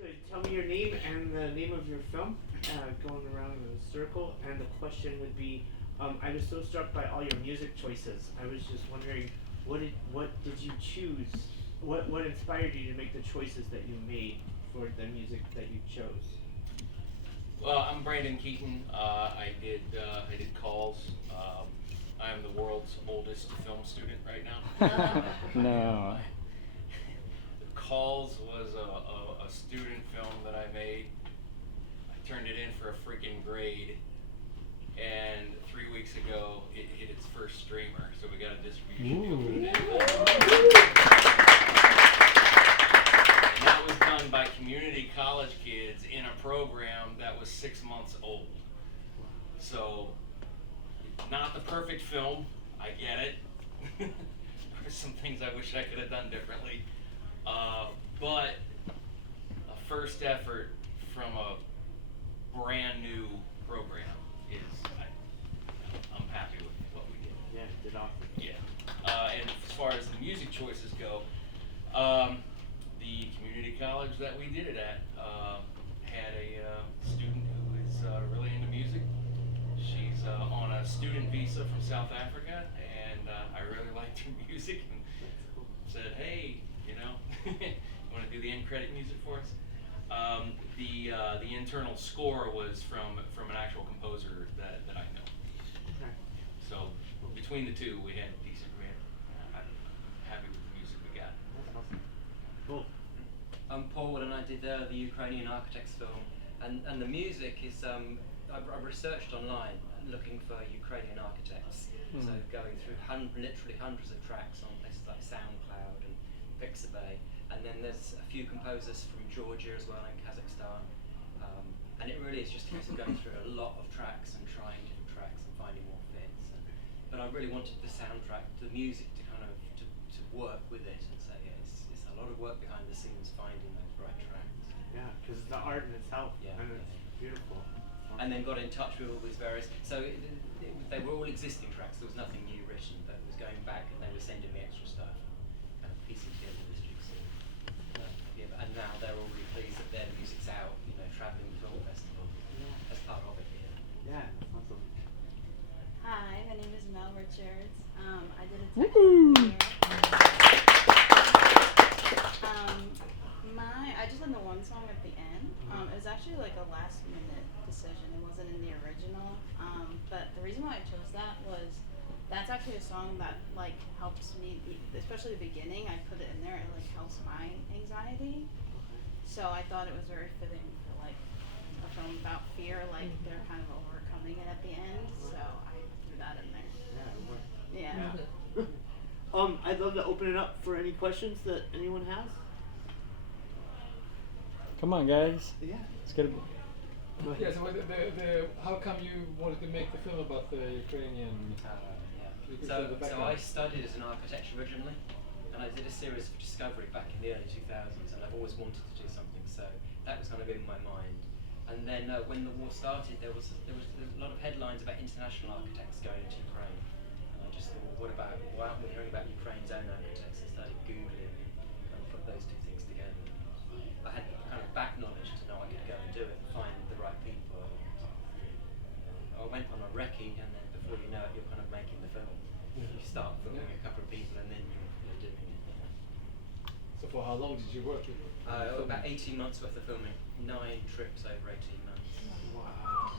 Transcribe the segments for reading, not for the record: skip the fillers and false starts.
could tell me your name and the name of your film, going around in a circle, and the question would be, I was so struck by all your music choices. I was just wondering, what did you choose? What inspired you to make the choices that you made for the music that you chose? Well, I'm Brandon Keaton. I did calls. I'm the world's oldest film student right now. No. Calls was a student film that I made. I turned it in for a freaking grade, and 3 weeks ago it hit its first streamer, so we got a distribution deal for it. And that was done by community college kids in a program that was 6 months old. So, not the perfect film, I get it. There's some things I wish I could have done differently. But a first effort from a brand new program is, I'm happy with what we did. Yeah, did awesome. Yeah. And as far as the music choices go, the community college that we did it at had a student who is really into music. She's on a student visa from South Africa, and I really liked her music and said, hey, you know, you want to do the end credit music for us? The internal score was from an actual composer that I know. Okay. So between the two, we had decent. I'm happy with the music we got. That's awesome. Cool. I'm Paul, and I did the Ukrainian Architects film, and the music is I've researched online looking for Ukrainian architects, so going through literally hundreds of tracks on places like SoundCloud and Pixabay, and then there's a few composers from Georgia as well and Kazakhstan, and it really is just a case of going through a lot of tracks and trying different tracks and finding what fits. But I really wanted the soundtrack, the music to kind of to work with it and say, yeah, it's a lot of work behind the scenes finding those right tracks. Yeah, because the art in itself, Yeah, and it's beautiful. And then got in touch with all these various, so they were all existing tracks, there was nothing new written, but it was going back and they were sending me extra stuff, kind of piecing together this jigsaw. And now they're all really pleased that their music's out, you know, travelling the film festival as part of it. Yeah, that's awesome. Hi, my name is Mel Richards. I did a Woo! technical I just had the one song at the end. It was actually like a last minute decision. It wasn't in the original. But the reason why I chose that was that's actually a song that like helps me, especially the beginning. I put it in there. It like helps my anxiety. So I thought it was very fitting for like a film about fear. Like they're kind of overcoming it at the end. So I threw that in there. Yeah. Yeah. I'd love to open it up for any questions that anyone has. Come on, guys. Yeah. Let's get it. Yeah, so how come you wanted to make the film about the Ukrainian? So I studied as an architect originally, and I did a series of discovery back in the early 2000s, and I've always wanted to do something, so that was kind of in my mind. And then when the war started, there was a lot of headlines about international architects going into Ukraine, and I just thought, well, why aren't we hearing about Ukraine's own architects? And started Googling and kind of put those two things together. I had kind of back knowledge to know I could go and do it and find the right people. I went on a recce, and then before you know it, you're kind of making the film. You start filming a couple of people, and then you're doing it. So for how long did you work? About 18 months worth of filming, 9 trips over 18 months. Wow.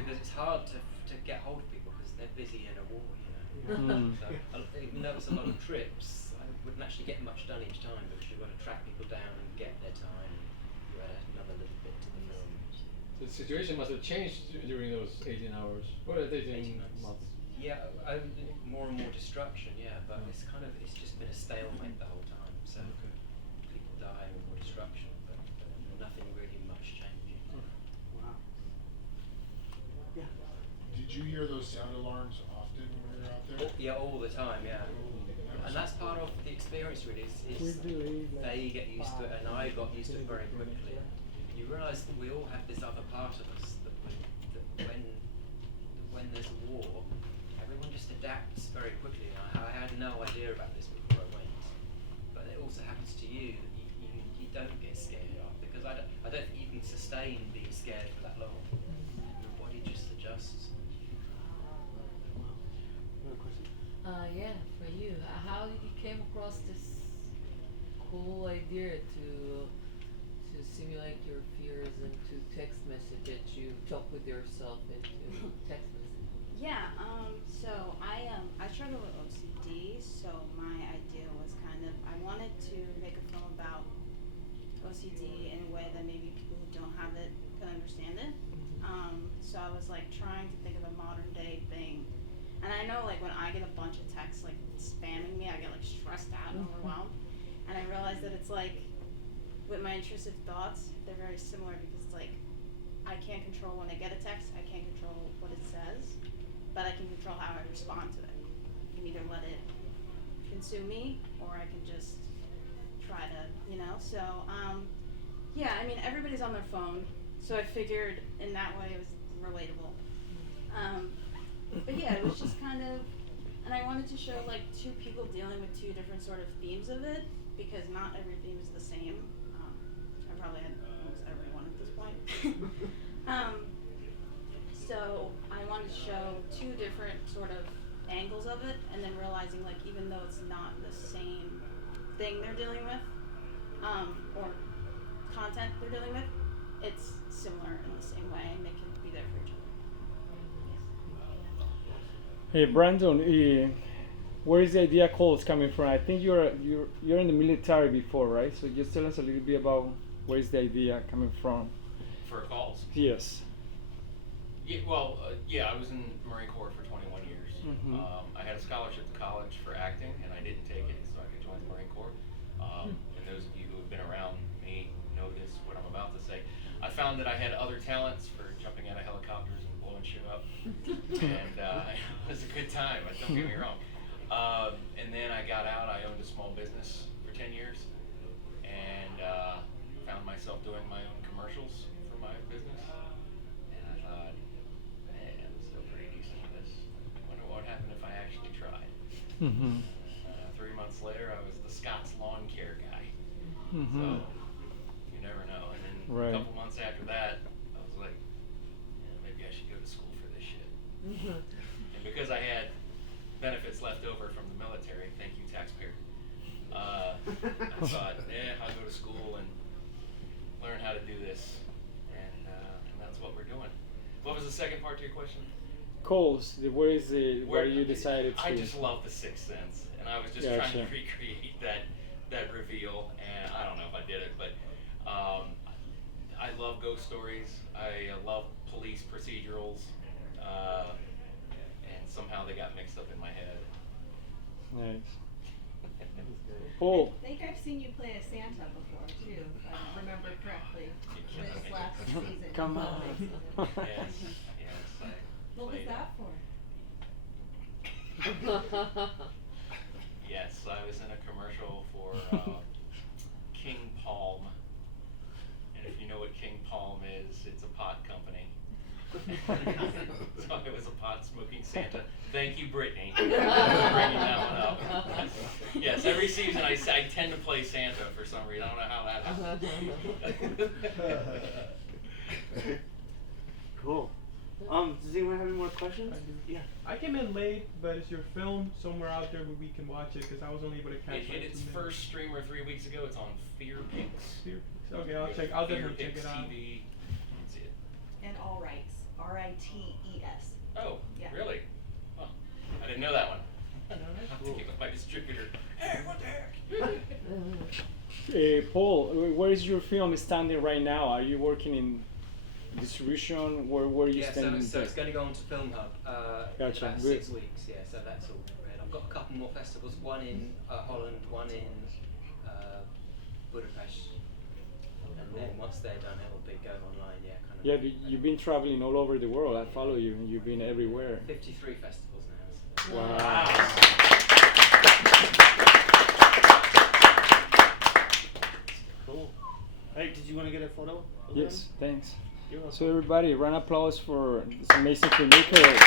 Because it's hard to get hold of people because they're busy in a war, you know. So even though it's a lot of trips, I wouldn't actually get much done each time because you've got to track people down and get their time. You add another little bit to the film. So the situation must have changed during those 18 hours. Or 18 months. Yeah, more and more destruction. Yeah, but it's just been a stalemate the whole time. So people dying and more destruction, but nothing really much changing. Wow. Yeah. Did you hear those sound alarms often when you were out there? Yeah, all the time. Yeah. And that's part of the experience really, is they get used to it and I got used to it very quickly. You realise that we all have this other part of us that when there's a war, everyone just adapts very quickly. I had no idea about this before I went, but it also happens to you that you don't get scared after I don't think you can sustain being scared for that long. Your body just adjusts. Yeah, for you. How did you came across this cool idea to simulate your fears into text message that you talk with yourself into text message? Yeah, so I struggle with OCD, so my idea was kind of, I wanted to make a film about OCD in a way that maybe people who don't have it can understand it. So I was like trying to think of a modern day thing. And I know like when I get a bunch of texts like spamming me, I get like stressed out and overwhelmed. And I realized that it's like, with my intrusive thoughts, they're very similar because it's like, I can't control when I get a text, I can't control what it says, but I can control how I respond to it. I can either let it consume me, or I can just try to, so, yeah, I mean, everybody's on their phone, so I figured in that way it was relatable. But yeah, it was just kind of, and I wanted to show like two people dealing with two different sort of themes of it, because not every theme is the same. I probably had almost every one at this point. So I wanted to show two different sort of angles of it, and then realizing like even though it's not the same thing they're dealing with, or content they're dealing with, it's similar in the same way, and they can be there for each other. Hey Brandon, where is the idea calls coming from? I think you're in the military before, right? So just tell us a little bit about where is the idea coming from. For calls. Yes. Yeah, well, yeah, I was in the Marine Corps for 21 years. I had a scholarship to college for acting, and I didn't take it, so I could join the Marine Corps. And those of you who have been around me know this, what I'm about to say. I found that I had other talents for jumping out of helicopters and blowing shit up, and it was a good time. Don't get me wrong. And then I got out. I owned a small business for 10 years, and found myself doing my own commercials for my business. And I thought, man, I'm still pretty decent at this. I wonder what would happen if I actually tried. 3 months later, I was the Scott's lawn care guy. So you never know. And then a couple months after that, I was like, yeah, maybe I should go to school for this shit. And because I had benefits left over from the military, thank you taxpayer, I thought, I'll go to school and learn how to do this, and that's what we're doing. What was the second part to your question? Calls. Where you decided to? I just love the Sixth Sense, and I was just trying to recreate that reveal, and I don't know if I did it, but I love ghost stories. I love police procedurals, and somehow they got mixed up in my head. Nice. Paul. I think I've seen you play a Santa before too, if I remember correctly. This last season. Come on. Yes. What was that for? Yes, I was in a commercial for King Palm, and if you know what King Palm is, it's a pot company. So I was a pot smoking Santa. Thank you, Brittany, for bringing that one up. Yes, every season I tend to play Santa for some reason. I don't know how that happens. Cool. Does anyone have any more questions? I do. Yeah. I came in late, but is your film somewhere out there where we can watch it? Because I wasn't able to catch It hit its first streamer 3 weeks ago. It's on FearPix. Okay, I'll check. I'll definitely check it out. TV. You can see it. And All Rights. RITES. Oh, Yeah. really? Well, I didn't know that one. I have to get with my distributor. Hey, what the heck? Paul, where is your film standing right now? Are you working in distribution? Where are you standing? So it's going to go on to Film Hub in Gotcha. about Good. 6 weeks. Yeah, so that's all good. I've got a couple more festivals. One in Holland, one in Budapest, and then once they're done, it'll be going online. Yeah, kind of. Yeah, but you've been traveling all over the world. I follow you, and you've been everywhere. 53 festivals now. So. Wow. Cool. Hey, did you want to get a photo? Yes, thanks. You're welcome. So everybody, round of applause for this amazing filmmakers.